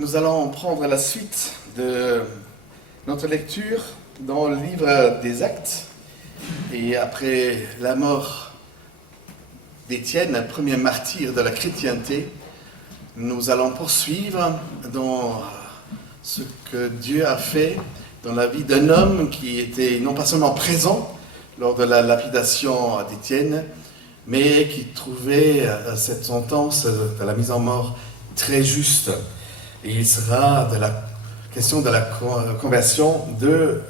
Nous allons prendre la suite de notre lecture dans le livre des Actes. Et après la mort d'Étienne, le premier martyr de la chrétienté, nous allons poursuivre dans ce que Dieu a fait dans la vie d'un homme qui était non pas seulement présent lors de la lapidation d'Étienne, mais qui trouvait cette sentence de la mise en mort très juste. Et il sera de la question de la conversion de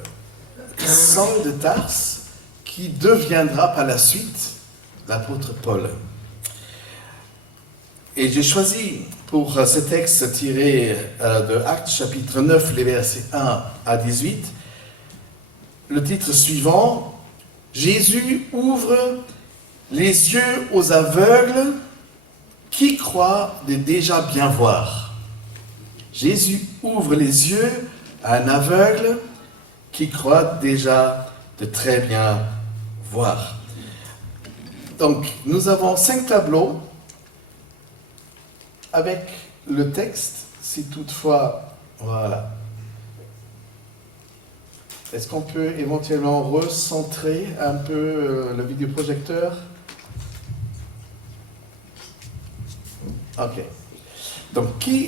Saul de Tarse, qui deviendra par la suite l'apôtre Paul. Et j'ai choisi pour ce texte tiré de Actes chapitre 9, les versets 1 à 18, le titre suivant: Jésus ouvre les yeux aux aveugles qui croient de déjà bien voir. Jésus ouvre les yeux à un aveugle qui croit déjà de très bien voir. Donc, nous avons 5 tableaux avec le texte, si toutefois, voilà. Est-ce qu'on peut éventuellement recentrer un peu le vidéoprojecteur? Ok. Donc, qui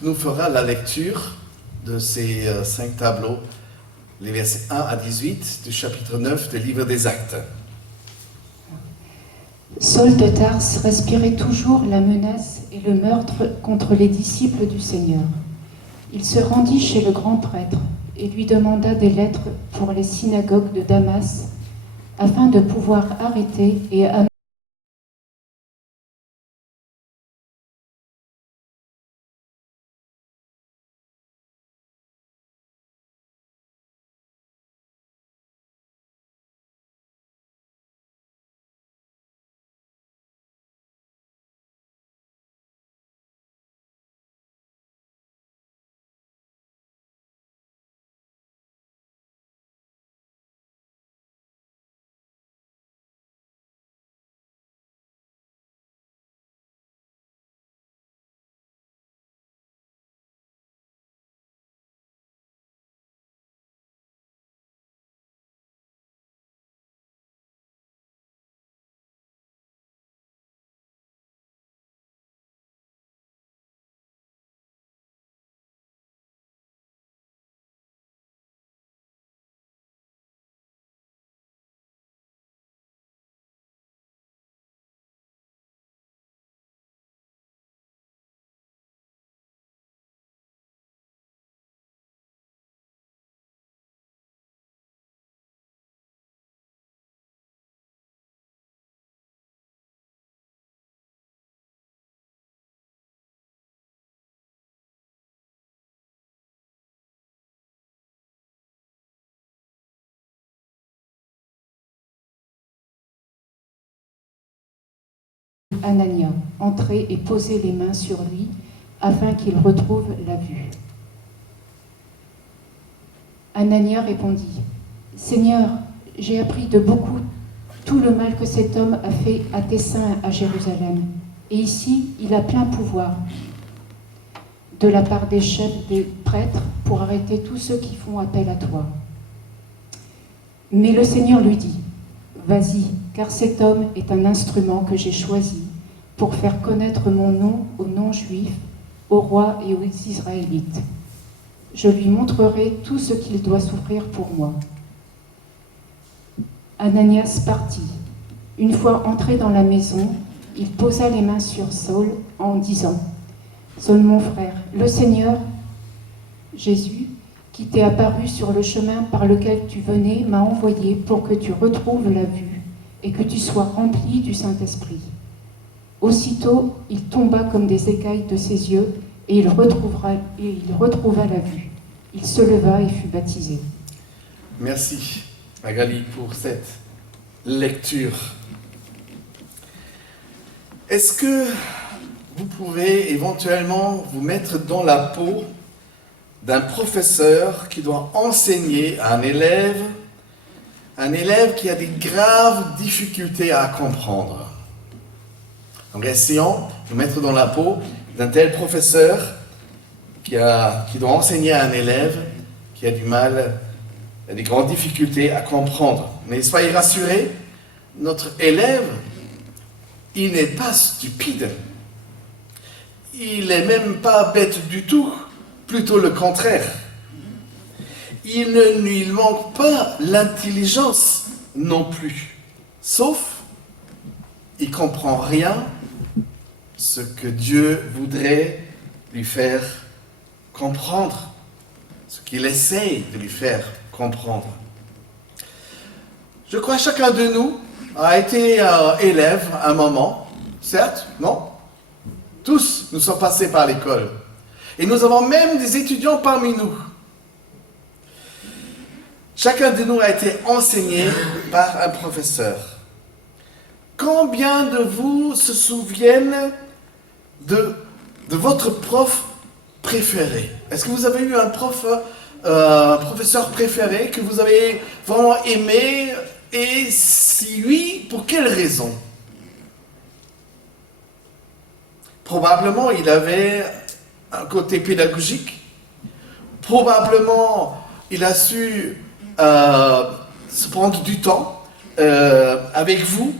nous fera la lecture de ces 5 tableaux, les versets 1 à 18 du chapitre 9 du livre des Actes? Saul de Tarse respirait toujours la menace et le meurtre contre les disciples du Seigneur. Il se rendit chez le grand prêtre et lui demanda des lettres pour les synagogues de Damas, afin de pouvoir arrêter et amener Anania, entrer et poser les mains sur lui, afin qu'il retrouve la vue. Anania répondit: Seigneur, j'ai appris de beaucoup tout le mal que cet homme a fait à tes saints à Jérusalem. Et ici, il a plein pouvoir de la part des chefs des prêtres pour arrêter tous ceux qui font appel à toi. Mais le Seigneur lui dit: Vas-y, car cet homme est un instrument que j'ai choisi pour faire connaître mon nom aux non-juifs, aux rois et aux Israélites. Je lui montrerai tout ce qu'il doit souffrir pour moi. Ananias partit. Une fois entré dans la maison, il posa les mains sur Saul en disant: Saul, mon frère, le Seigneur, Jésus, qui t'est apparu sur le chemin par lequel tu venais, m'a envoyé pour que tu retrouves la vue et que tu sois rempli du Saint-Esprit. Aussitôt, il tomba comme des écailles de ses yeux et il retrouva la vue. Il se leva et fut baptisé. Merci, Magali, pour cette lecture. Est-ce que vous pouvez éventuellement vous mettre dans la peau d'un professeur qui doit enseigner à un élève qui a des graves difficultés à comprendre? Donc essayons de nous mettre dans la peau d'un tel professeur qui doit enseigner à un élève qui a du mal, a des grandes difficultés à comprendre. Mais soyez rassurés, notre élève, il n'est pas stupide. Il n'est même pas bête du tout, plutôt le contraire. Il ne lui manque pas l'intelligence non plus, sauf il ne comprend rien ce que Dieu voudrait lui faire comprendre, ce qu'il essaye de lui faire comprendre. Je crois que chacun de nous a été élève à un moment, certes, non? Tous, nous sommes passés par l'école. Et nous avons même des étudiants parmi nous. Chacun de nous a été enseigné par un professeur. Combien de vous se souviennent de votre prof préféré? Est-ce que vous avez eu un professeur préféré que vous avez vraiment aimé? Et si oui, pour quelle raison? Probablement, il avait un côté pédagogique. Probablement, il a su se prendre du temps avec vous.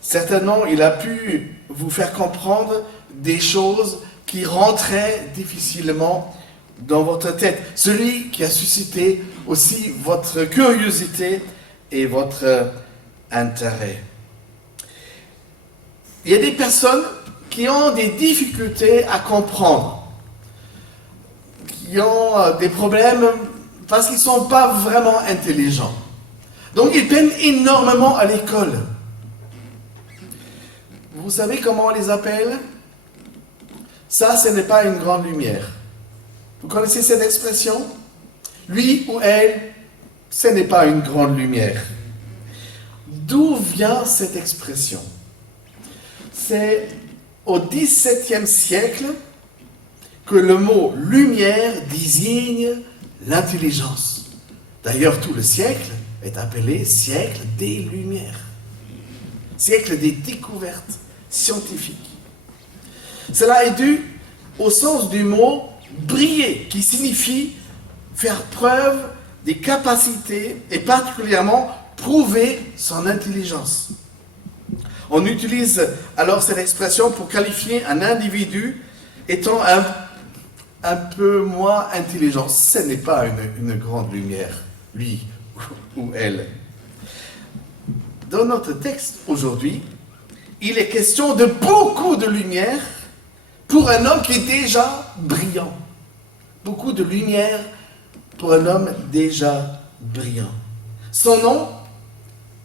Certainement, il a pu vous faire comprendre des choses qui rentraient difficilement dans votre tête. Celui qui a suscité aussi votre curiosité et votre intérêt. Il y a des personnes qui ont des difficultés à comprendre, qui ont des problèmes parce qu'ils ne sont pas vraiment intelligents. Donc ils peinent énormément à l'école. Vous savez comment on les appelle? Ça, ce n'est pas une grande lumière. Vous connaissez cette expression? Lui ou elle, ce n'est pas une grande lumière. D'où vient cette expression? C'est au XVIIe siècle que le mot lumière désigne l'intelligence. D'ailleurs, tout le siècle est appelé siècle des Lumières, siècle des découvertes scientifiques. Cela est dû au sens du mot briller, qui signifie faire preuve des capacités et particulièrement prouver son intelligence. On utilise alors cette expression pour qualifier un individu étant un peu moins intelligent. Ce n'est pas une grande lumière, lui ou elle. Dans notre texte aujourd'hui, il est question de beaucoup de lumière pour un homme qui est déjà brillant. Beaucoup de lumière pour un homme déjà brillant. Son nom,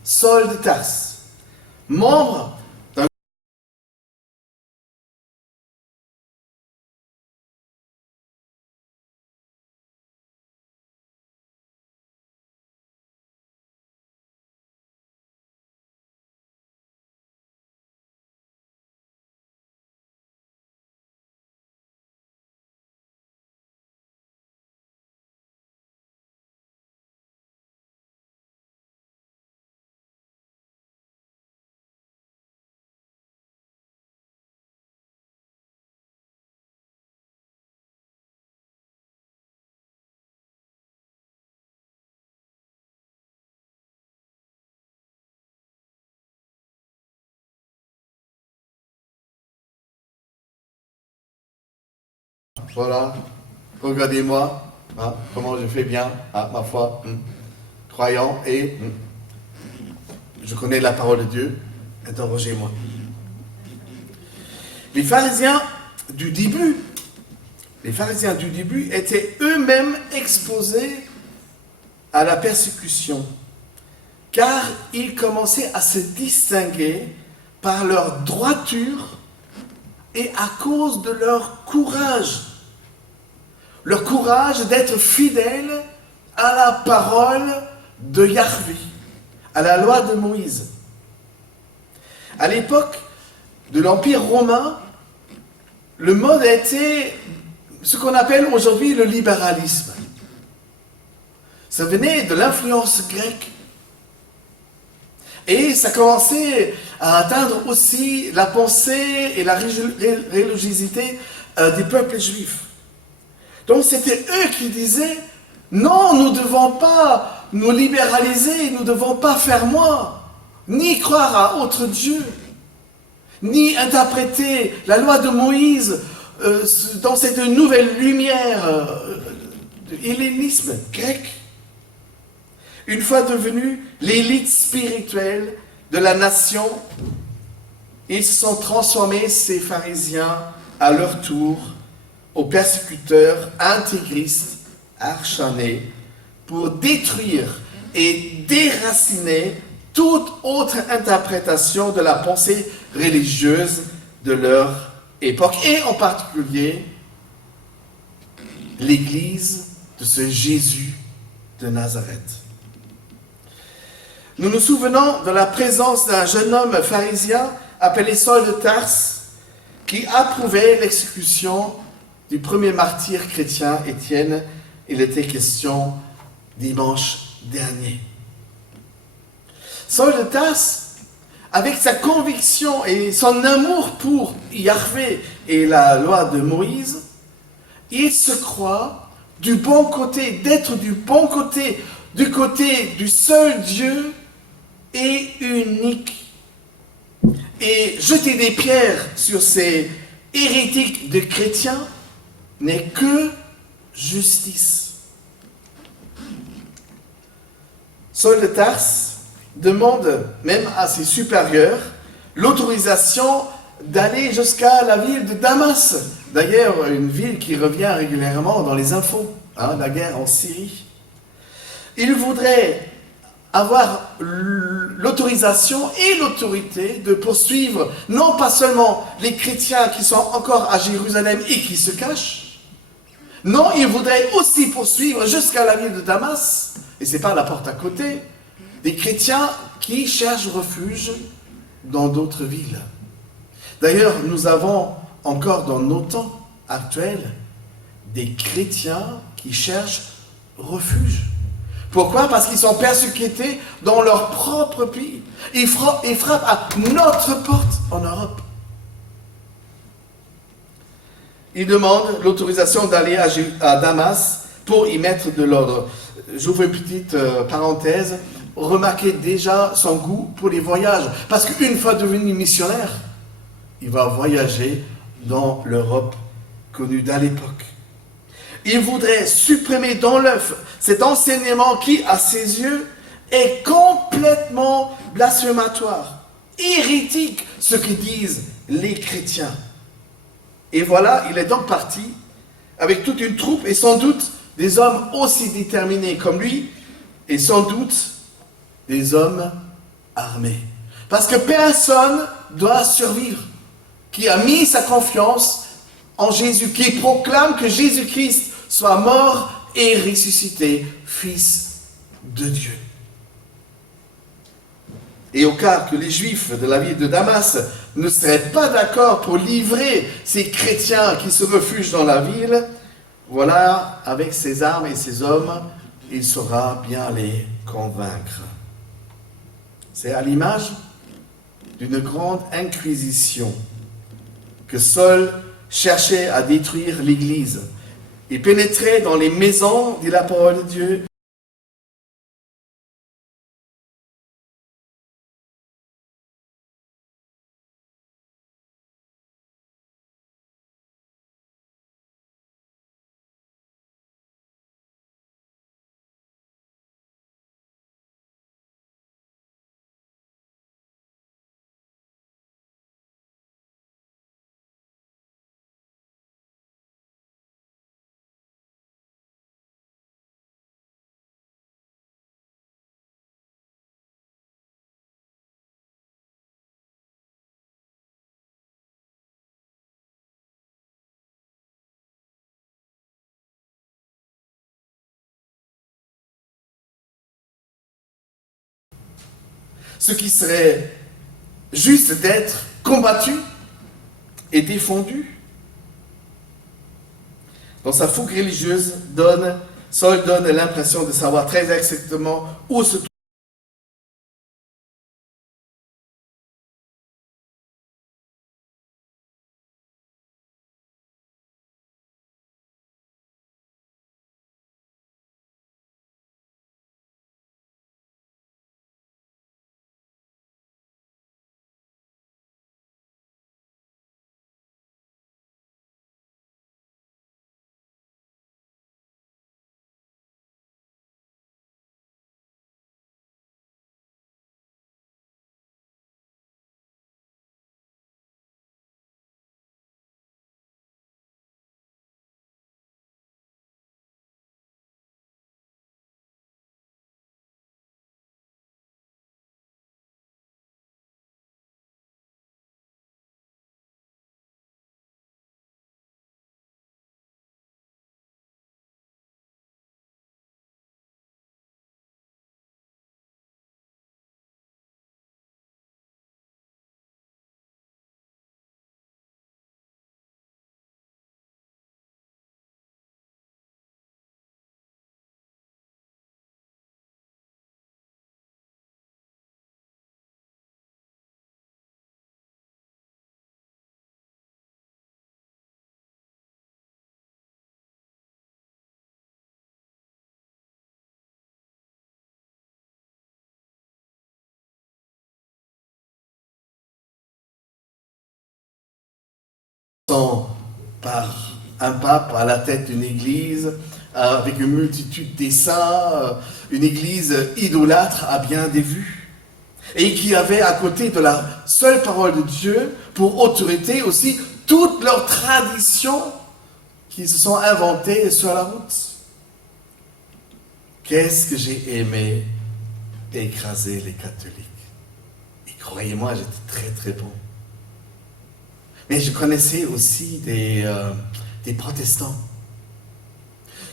Saul de Tarse, membre d'un Voilà, regardez-moi, hein, comment je fais bien, ma foi, croyant et je connais la parole de Dieu, interrogez-moi. Les pharisiens du début étaient eux-mêmes exposés à la persécution, car ils commençaient à se distinguer par leur droiture et à cause de leur courage d'être fidèles à la parole de Yahvé, à la loi de Moïse. À l'époque de l'Empire romain, le mode était ce qu'on appelle aujourd'hui le libéralisme. Ça venait de l'influence grecque. Et ça commençait à atteindre aussi la pensée et la religiosité des peuples juifs. Donc c'était eux qui disaient, non, nous ne devons pas nous libéraliser, nous ne devons pas faire moins, ni croire à autre Dieu, ni interpréter la loi de Moïse dans cette nouvelle lumière de hellénisme grec. Une fois devenus l'élite spirituelle de la nation, ils se sont transformés, ces pharisiens, à leur tour, aux persécuteurs intégristes, acharnés, pour détruire et déraciner toute autre interprétation de la pensée religieuse de leur époque, et en particulier l'Église de ce Jésus de Nazareth. Nous nous souvenons de la présence d'un jeune homme pharisien appelé Saul de Tarse, qui approuvait l'exécution du premier martyr chrétien, Étienne. Il était question dimanche dernier. Saul de Tarse, avec sa conviction et son amour pour Yahvé et la loi de Moïse, il se croit du bon côté, d'être du bon côté, du côté du seul Dieu et unique. Et jeter des pierres sur ces hérétiques de chrétiens n'est que justice. Saul de Tarse demande même à ses supérieurs l'autorisation d'aller jusqu'à la ville de Damas. D'ailleurs, une ville qui revient régulièrement dans les infos, la guerre en Syrie. Il voudrait avoir l'autorisation et l'autorité de poursuivre non pas seulement les chrétiens qui sont encore à Jérusalem et qui se cachent, non, il voudrait aussi poursuivre jusqu'à la ville de Damas, et c'est pas la porte à côté, des chrétiens qui cherchent refuge dans d'autres villes. D'ailleurs, nous avons encore dans nos temps actuels des chrétiens qui cherchent refuge. Pourquoi? Parce qu'ils sont persécutés dans leur propre pays. Ils frappent à notre porte en Europe. Ils demandent l'autorisation d'aller à Damas pour y mettre de l'ordre. J'ouvre une petite parenthèse. Remarquez déjà son goût pour les voyages. Parce qu'une fois devenu missionnaire, il va voyager dans l'Europe connue d'à l'époque. Il voudrait supprimer dans l'œuf cet enseignement qui, à ses yeux, est complètement blasphématoire, hérétique, ce que disent les chrétiens. Et voilà, il est donc parti avec toute une troupe et sans doute des hommes aussi déterminés comme lui et sans doute des hommes armés. Parce que personne doit survivre qui a mis sa confiance en Jésus, qui proclame que Jésus-Christ soit mort et ressuscité, Fils de Dieu. Et au cas que les Juifs de la ville de Damas ne seraient pas d'accord pour livrer ces chrétiens qui se refugent dans la ville, voilà, avec ses armes et ses hommes, il saura bien les convaincre. C'est à l'image d'une grande inquisition que Saul cherchait à détruire l'Église. Il pénétrait dans les maisons, dit la parole de Dieu, ce qui serait juste d'être combattu et défendu. Dans sa fougue religieuse, Saul donne l'impression de savoir très exactement où se trouve passant par un pape à la tête d'une église, avec une multitude des saints, une église idolâtre à bien des vues, et qui avait à côté de la seule parole de Dieu pour autorité aussi toutes leurs traditions qui se sont inventées sur la route. Qu'est-ce que j'ai aimé écraser les catholiques. Et croyez-moi, j'étais très très bon. Mais je connaissais aussi des protestants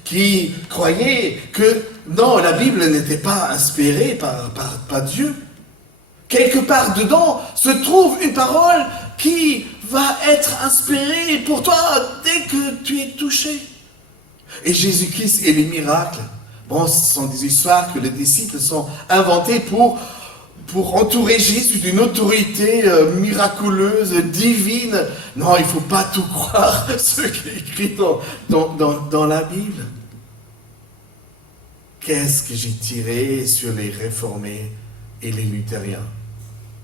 qui croyaient que non, la Bible n'était pas inspirée par Dieu. Quelque part dedans se trouve une parole qui va être inspirée pour toi dès que tu es touché. Et Jésus-Christ et les miracles, bon, ce sont des histoires que les disciples sont inventées pour entourer Jésus d'une autorité miraculeuse, divine. Non, il ne faut pas tout croire, ce qui est écrit dans la Bible. Qu'est-ce que j'ai tiré sur les réformés et les luthériens?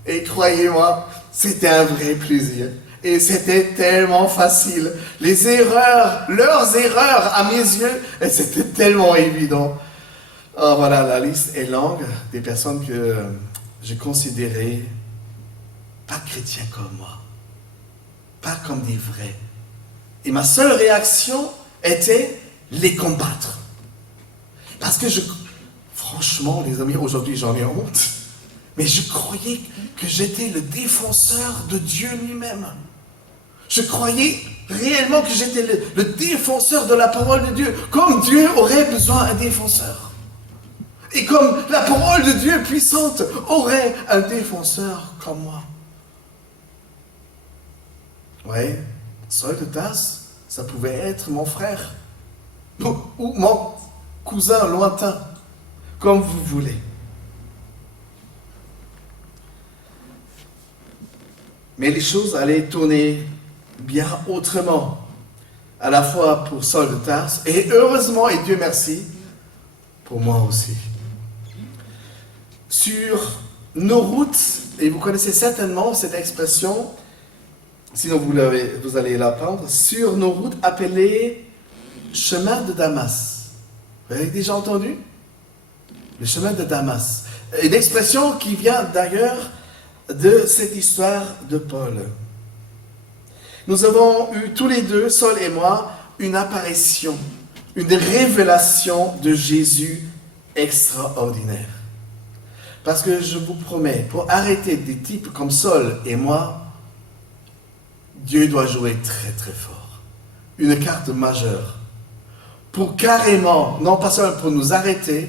Et croyez-moi, c'était un vrai plaisir. Et c'était tellement facile. Les erreurs, leurs erreurs à mes yeux, et c'était tellement évident. Oh, voilà, la liste est longue des personnes que je considérais pas chrétiens comme moi, pas comme des vrais. Et ma seule réaction était les combattre. Parce que franchement, les amis, aujourd'hui j'en ai honte, mais je croyais que j'étais le défenseur de Dieu lui-même. Je croyais réellement que j'étais le défenseur de la parole de Dieu, comme Dieu aurait besoin d'un défenseur. Et comme la parole de Dieu puissante aurait un défenseur comme moi. Oui, Saul de Tarse, ça pouvait être mon frère. Ou mon cousin lointain, comme vous voulez. Mais les choses allaient tourner bien autrement, à la fois pour Saul de Tarse, et heureusement, et Dieu merci, pour moi aussi. Sur nos routes, et vous connaissez certainement cette expression, sinon vous allez l'apprendre, sur nos routes appelées chemin de Damas. Vous avez déjà entendu? Le chemin de Damas. Une expression qui vient d'ailleurs de cette histoire de Paul. Nous avons eu tous les deux, Saul et moi, une apparition, une révélation de Jésus extraordinaire. Parce que je vous promets, pour arrêter des types comme Saul et moi, Dieu doit jouer très très fort. Une carte majeure. Pour carrément, non pas seulement pour nous arrêter,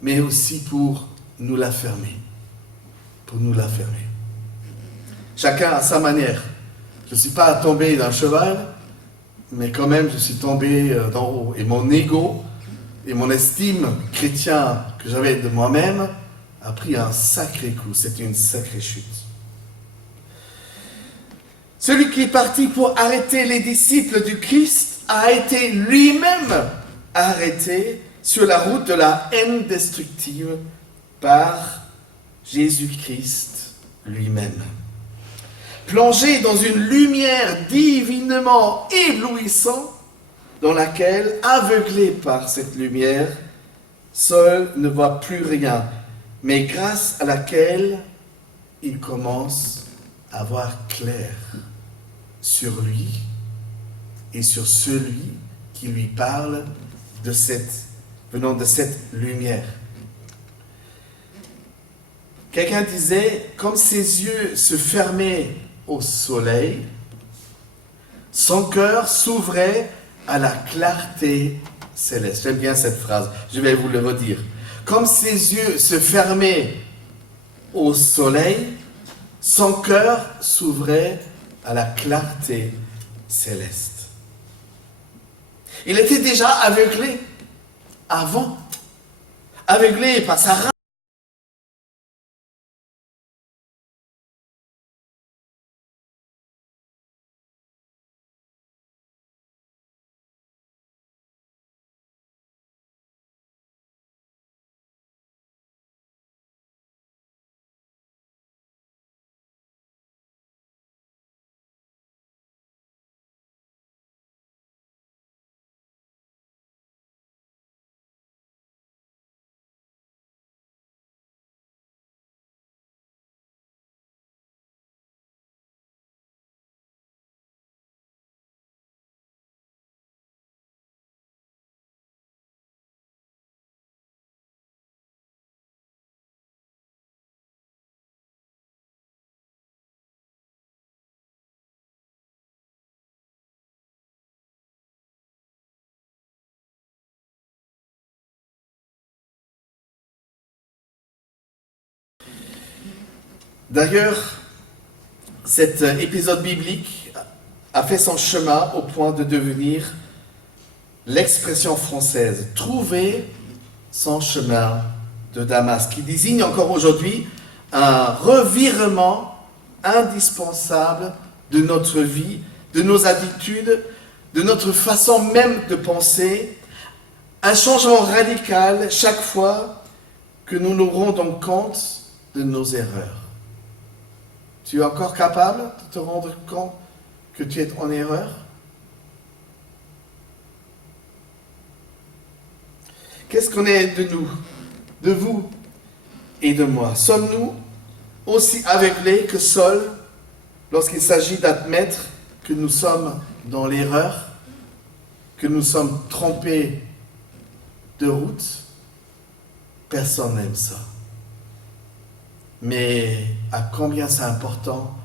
mais aussi pour nous la fermer. Pour nous la fermer. Chacun à sa manière. Je ne suis pas tombé d'un cheval, mais quand même je suis tombé d'en haut. Et mon ego et mon estime chrétien que j'avais de moi-même a pris un sacré coup. C'était une sacrée chute. Celui qui est parti pour arrêter les disciples du Christ a été lui-même arrêté sur la route de la haine destructive par Jésus-Christ lui-même. Plongé dans une lumière divinement éblouissante dans laquelle, aveuglé par cette lumière, Saul ne voit plus rien, mais grâce à laquelle il commence à voir clair sur lui et sur celui qui lui parle venant de cette lumière. Quelqu'un disait, comme ses yeux se fermaient au soleil, son cœur s'ouvrait à la clarté céleste. J'aime bien cette phrase, je vais vous le redire. Comme ses yeux se fermaient au soleil, son cœur s'ouvrait à la clarté céleste. Il était déjà aveuglé avant, aveuglé par sa D'ailleurs, cet épisode biblique a fait son chemin au point de devenir l'expression française « trouver son chemin de Damas », qui désigne encore aujourd'hui un revirement indispensable de notre vie, de nos attitudes, de notre façon même de penser, un changement radical chaque fois que nous nous rendons compte de nos erreurs. Tu es encore capable de te rendre compte que tu es en erreur? Qu'est-ce qu'on est de nous, de vous et de moi? Sommes-nous aussi aveuglés que Saul lorsqu'il s'agit d'admettre que nous sommes dans l'erreur, que nous sommes trompés de route? Personne n'aime ça. Mais à combien c'est important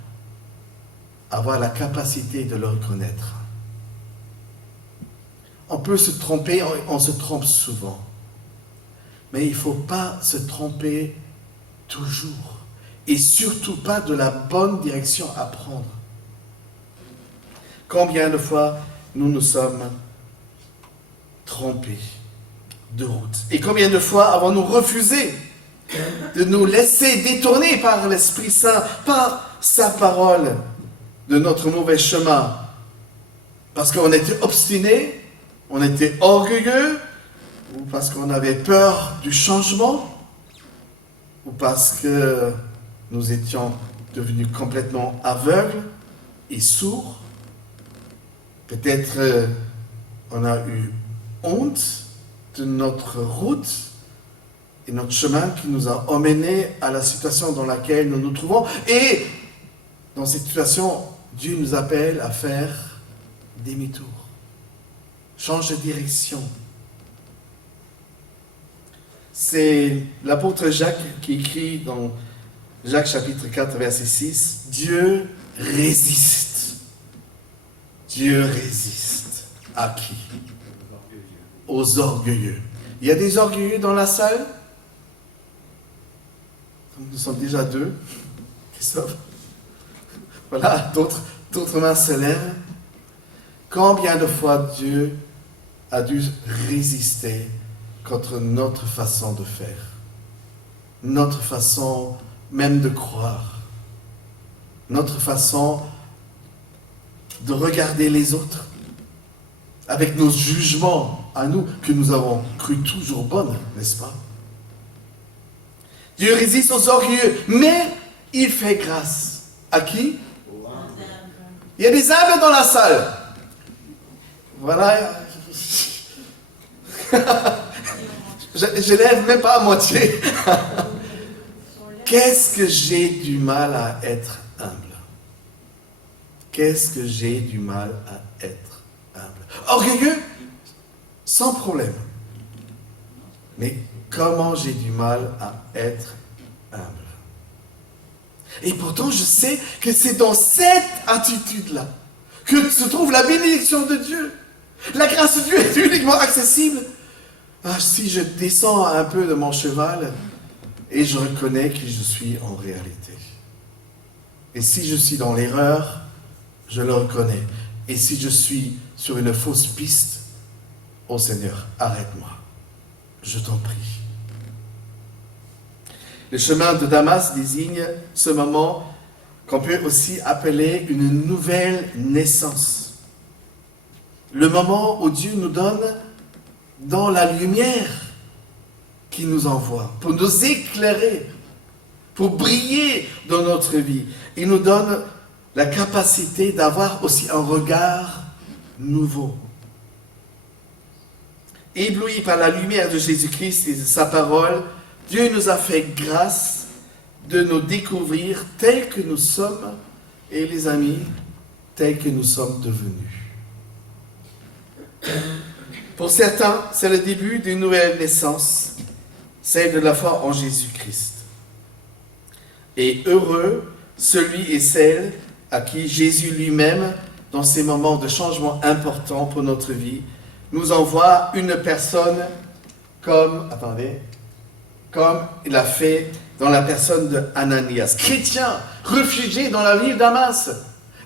avoir la capacité de le reconnaître. On peut se tromper, on se trompe souvent. Mais il ne faut pas se tromper toujours. Et surtout pas de la bonne direction à prendre. Combien de fois nous nous sommes trompés de route? Et combien de fois avons-nous refusé de nous laisser détourner par l'Esprit Saint, par sa parole, de notre mauvais chemin? Parce qu'on était obstinés, on était orgueilleux, ou parce qu'on avait peur du changement, ou parce que nous étions devenus complètement aveugles et sourds. Peut-être on a eu honte de notre route et notre chemin qui nous a emmenés à la situation dans laquelle nous nous trouvons. Et dans cette situation, Dieu nous appelle à faire demi-tour. Change de direction. C'est l'apôtre Jacques qui écrit dans Jacques chapitre 4, verset 6, Dieu résiste. Dieu résiste. À qui? Aux orgueilleux. Il y a des orgueilleux dans la salle? Nous sommes déjà deux. Christophe. Voilà, d'autres mains se lèvent. Combien de fois Dieu a dû résister contre notre façon de faire, notre façon même de croire, notre façon de regarder les autres, avec nos jugements à nous, que nous avons cru toujours bonnes, n'est-ce pas? Dieu résiste aux orgueilleux, mais il fait grâce. À qui? Il y a des humbles dans la salle. Voilà. Je lève même pas à moitié. Qu'est-ce que j'ai du mal à être humble? Qu'est-ce que j'ai du mal à être humble? Orgueilleux? Sans problème. Mais comment j'ai du mal à être humble? Et pourtant, je sais que c'est dans cette attitude-là que se trouve la bénédiction de Dieu. La grâce de Dieu est uniquement accessible. Si je descends un peu de mon cheval et je reconnais qui je suis en réalité. Et si je suis dans l'erreur, je le reconnais. Et si je suis sur une fausse piste, oh Seigneur, arrête-moi. Je t'en prie. Le chemin de Damas désigne ce moment qu'on peut aussi appeler une nouvelle naissance. Le moment où Dieu nous donne dans la lumière qu'il nous envoie, pour nous éclairer, pour briller dans notre vie. Il nous donne la capacité d'avoir aussi un regard nouveau. Ébloui par la lumière de Jésus-Christ et de sa parole, Dieu nous a fait grâce de nous découvrir tels que nous sommes, et les amis, tels que nous sommes devenus. Pour certains, c'est le début d'une nouvelle naissance, celle de la foi en Jésus-Christ. Et heureux celui et celle à qui Jésus lui-même, dans ces moments de changement importants pour notre vie, nous envoie une personne comme, comme il a fait dans la personne de Ananias. Chrétien, réfugié dans la ville d'Damas.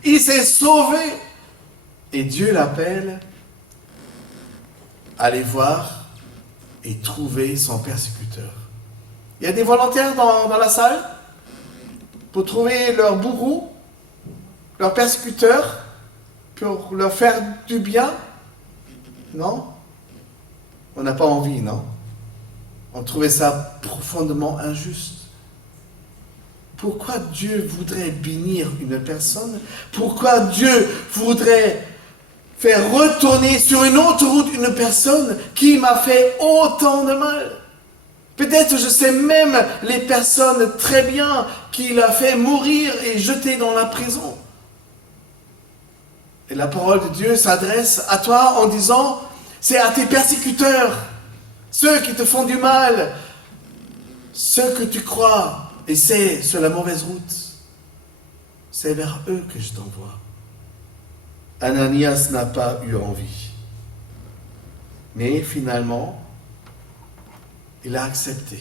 Il s'est sauvé. Et Dieu l'appelle à aller voir et trouver son persécuteur. Il y a des volontaires dans la salle pour trouver leur bourreau, leur persécuteur, pour leur faire du bien? Non? On n'a pas envie, non? On trouvait ça profondément injuste. Pourquoi Dieu voudrait bénir une personne? Pourquoi Dieu voudrait faire retourner sur une autre route une personne qui m'a fait autant de mal? Peut-être je sais même les personnes très bien qu'il a fait mourir et jeter dans la prison. Et la parole de Dieu s'adresse à toi en disant, c'est à tes persécuteurs, ceux qui te font du mal, ceux que tu crois et c'est sur la mauvaise route. C'est vers eux que je t'envoie. Ananias n'a pas eu envie. Mais finalement, il a accepté.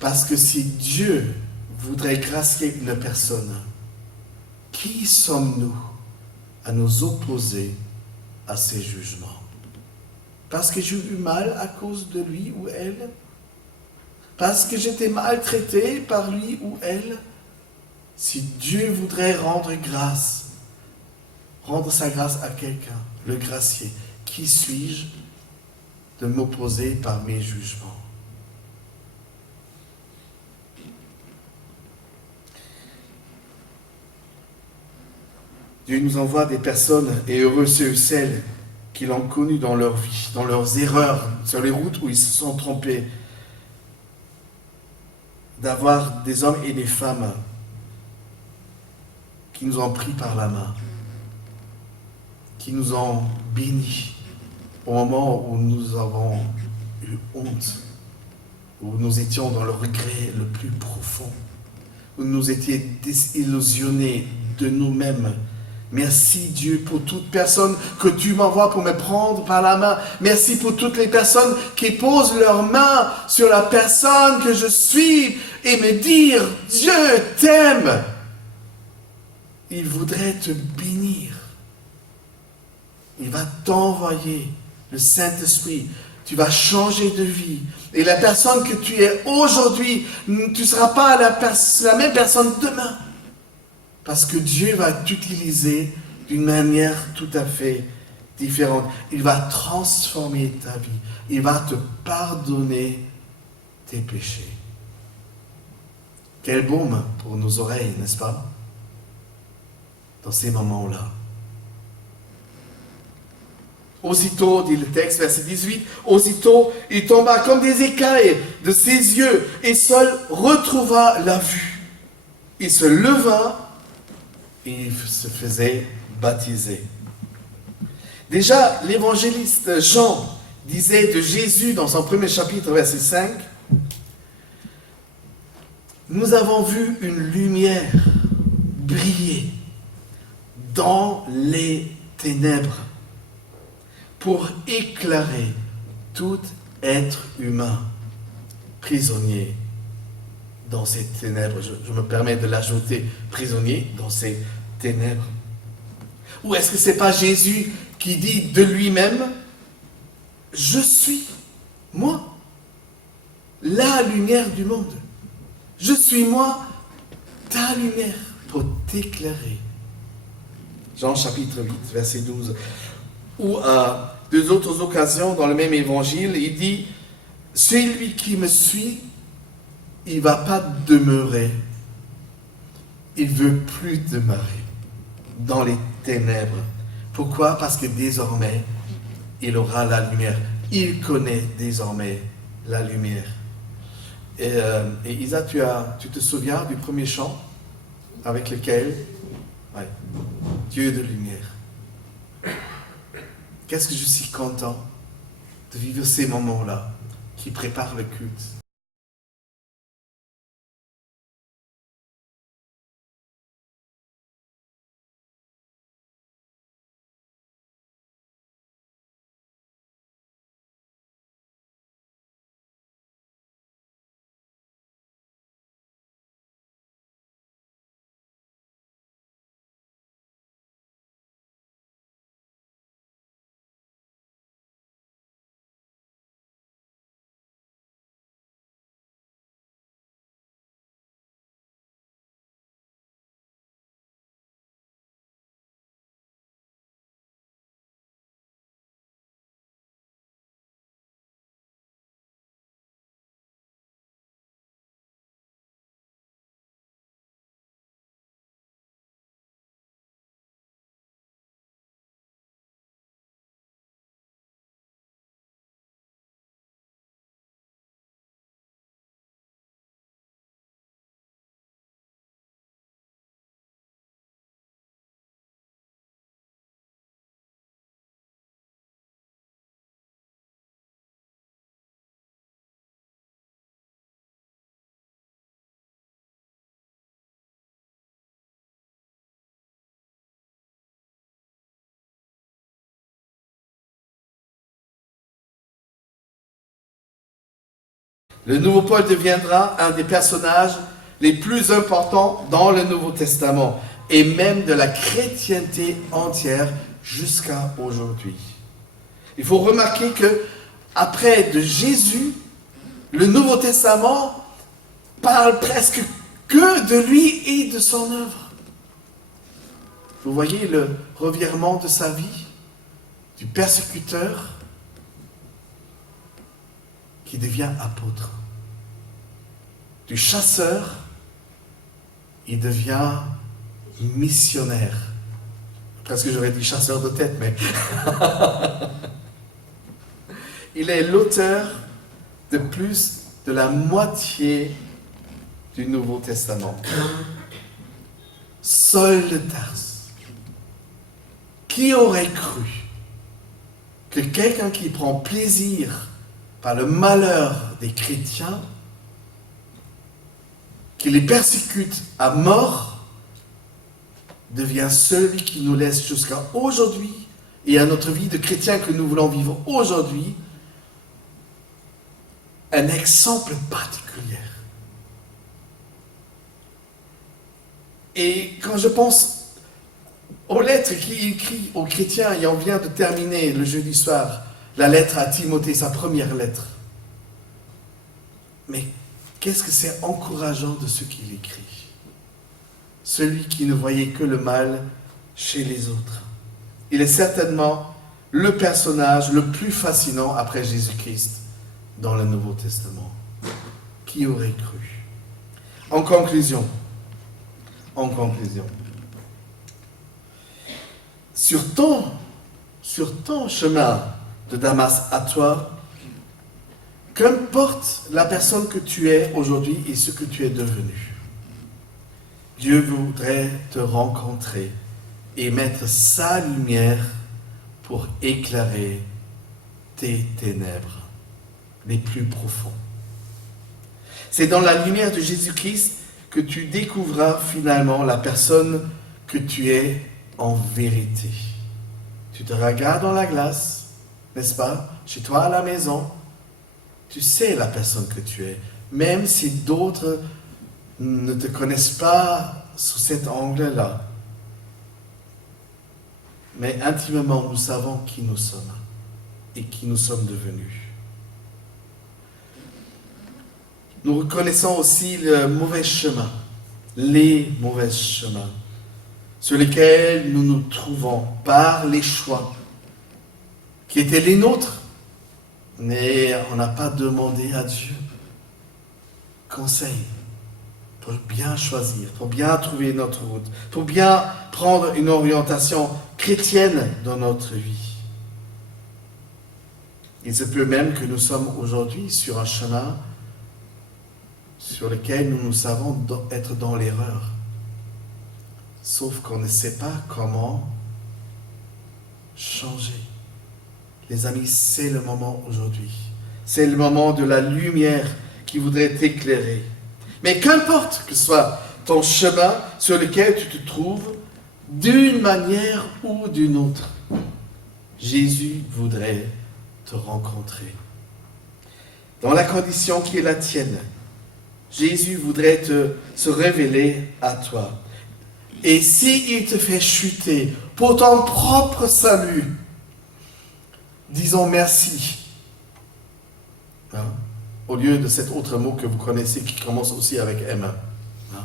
Parce que si Dieu voudrait gracier une personne, qui sommes-nous à nous opposer à ses jugements? Parce que j'ai eu mal à cause de lui ou elle? Parce que j'étais maltraité par lui ou elle? Si Dieu voudrait rendre sa grâce à quelqu'un, le gracier, qui suis-je de m'opposer par mes jugements? Dieu nous envoie des personnes, et heureux ceux et celles qui l'ont connu dans leur vie, dans leurs erreurs, sur les routes où ils se sont trompés, d'avoir des hommes et des femmes qui nous ont pris par la main, qui nous ont bénis au moment où nous avons eu honte, où nous étions dans le regret le plus profond, où nous étions désillusionnés de nous-mêmes. Merci Dieu pour toute personne que tu m'envoies pour me prendre par la main. Merci pour toutes les personnes qui posent leurs mains sur la personne que je suis et me dire, Dieu t'aime. Il voudrait te bénir. Il va t'envoyer le Saint-Esprit. Tu vas changer de vie. Et la personne que tu es aujourd'hui, tu ne seras pas la même personne demain. Parce que Dieu va t'utiliser d'une manière tout à fait différente. Il va transformer ta vie. Il va te pardonner tes péchés. Quel baume pour nos oreilles, n'est-ce pas? Dans ces moments-là. Aussitôt, dit le texte, verset 18, aussitôt, il tomba comme des écailles de ses yeux et Saul retrouva la vue. Il se leva et il se faisait baptiser. Déjà, l'évangéliste Jean disait de Jésus dans son premier chapitre, verset 5, « Nous avons vu une lumière briller dans les ténèbres pour éclairer tout être humain prisonnier dans ces ténèbres. » Je me permets de l'ajouter, prisonnier dans ces ténèbres. Ou est-ce que ce n'est pas Jésus qui dit de lui-même, « Je suis, moi, la lumière du monde. Je suis moi, ta lumière, pour t'éclairer. » Jean chapitre 8, verset 12. Ou à deux autres occasions dans le même évangile, il dit, « Celui qui me suit, il ne va pas demeurer. Il ne veut plus demeurer dans les ténèbres. » Pourquoi? Parce que désormais, il aura la lumière. Il connaît désormais la lumière. Et Isa, tu te souviens du premier chant avec lequel? Ouais. Dieu de lumière. Qu'est-ce que je suis content de vivre ces moments-là qui préparent le culte. Le nouveau Paul deviendra un des personnages les plus importants dans le Nouveau Testament et même de la chrétienté entière jusqu'à aujourd'hui. Il faut remarquer que après de Jésus, le Nouveau Testament parle presque que de lui et de son œuvre. Vous voyez le revirement de sa vie, du persécuteur qui devient apôtre, du chasseur, il devient missionnaire. Presque j'aurais dit chasseur de tête, mais il est l'auteur de plus de la moitié du Nouveau Testament. Saul de Tarse. Qui aurait cru que quelqu'un qui prend plaisir par le malheur des chrétiens, qui les persécute à mort, devient celui qui nous laisse jusqu'à aujourd'hui et à notre vie de chrétien que nous voulons vivre aujourd'hui, un exemple particulier. Et quand je pense aux lettres qu'il écrit aux chrétiens, et on vient de terminer le jeudi soir, la lettre à Timothée, sa première lettre. Mais qu'est-ce que c'est encourageant de ce qu'il écrit. Celui qui ne voyait que le mal chez les autres. Il est certainement le personnage le plus fascinant après Jésus-Christ dans le Nouveau Testament. Qui aurait cru? En conclusion, sur ton chemin de Damas à toi, qu'importe la personne que tu es aujourd'hui et ce que tu es devenu, Dieu voudrait te rencontrer et mettre sa lumière pour éclairer tes ténèbres les plus profonds. C'est dans la lumière de Jésus-Christ que tu découvriras finalement la personne que tu es en vérité. Tu te regardes dans la glace, n'est-ce pas? Chez toi à la maison, tu sais la personne que tu es, même si d'autres ne te connaissent pas sous cet angle-là. Mais intimement, nous savons qui nous sommes et qui nous sommes devenus. Nous reconnaissons aussi le mauvais chemin, les mauvais chemins, sur lesquels nous nous trouvons par les choix qui étaient les nôtres, mais on n'a pas demandé à Dieu conseil pour bien choisir, pour bien trouver notre route, pour bien prendre une orientation chrétienne dans notre vie. Il se peut même que nous sommes aujourd'hui sur un chemin sur lequel nous savons être dans l'erreur. Sauf qu'on ne sait pas comment changer. Les amis, c'est le moment aujourd'hui. C'est le moment de la lumière qui voudrait t'éclairer. Mais qu'importe que ce soit ton chemin sur lequel tu te trouves, d'une manière ou d'une autre, Jésus voudrait te rencontrer. Dans la condition qui est la tienne, Jésus voudrait se révéler à toi. Et s'il te fait chuter pour ton propre salut, disons merci. Hein? Au lieu de cet autre mot que vous connaissez qui commence aussi avec M, hein?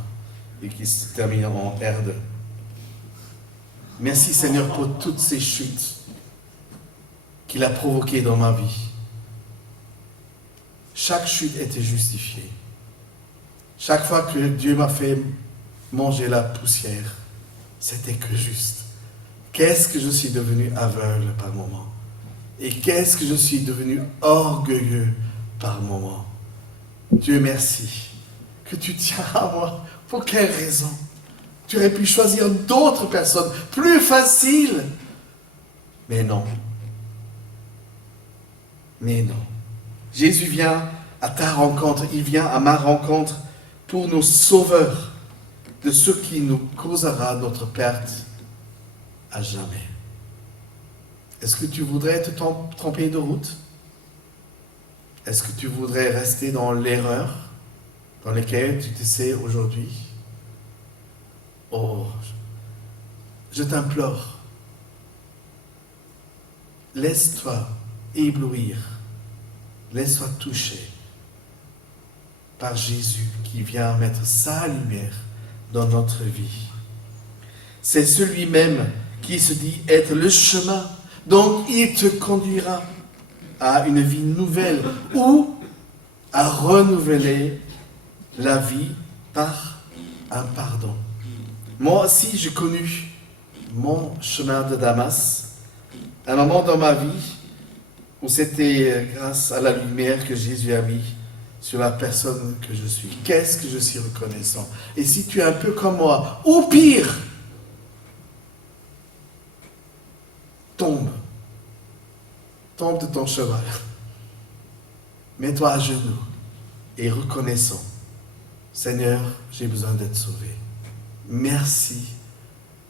Et qui se termine en R2. Merci Seigneur pour toutes ces chutes qu'il a provoquées dans ma vie. Chaque chute était justifiée. Chaque fois que Dieu m'a fait manger la poussière, c'était que juste. Qu'est-ce que je suis devenu aveugle par moment? Et qu'est-ce que je suis devenu orgueilleux par moment? Dieu merci que tu tiens à moi. Pour quelle raison? Tu aurais pu choisir d'autres personnes plus faciles. Mais non. Mais non. Jésus vient à ta rencontre, il vient à ma rencontre pour nos sauveurs de ce qui nous causera notre perte à jamais. Est-ce que tu voudrais te tromper de route? Est-ce que tu voudrais rester dans l'erreur dans laquelle tu te sais aujourd'hui? Oh, je t'implore, laisse-toi éblouir, laisse-toi toucher par Jésus qui vient mettre sa lumière dans notre vie. C'est celui même qui se dit être le chemin, donc il te conduira à une vie nouvelle ou à renouveler la vie par un pardon. Moi aussi, j'ai connu mon chemin de Damas, un moment dans ma vie où c'était grâce à la lumière que Jésus a mis sur la personne que je suis. Qu'est-ce que je suis reconnaissant? Et si tu es un peu comme moi, ou pire, tombe de ton cheval, mets-toi à genoux et reconnaissant, Seigneur, j'ai besoin d'être sauvé. Merci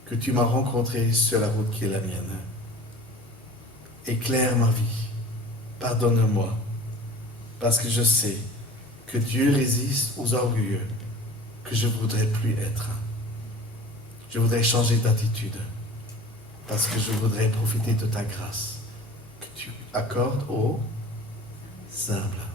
que tu m'as rencontré sur la route qui est la mienne. Éclaire ma vie, pardonne-moi, parce que je sais que Dieu résiste aux orgueilleux, que je ne voudrais plus être. Je voudrais changer d'attitude, parce que je voudrais profiter de ta grâce que tu accordes aux humbles.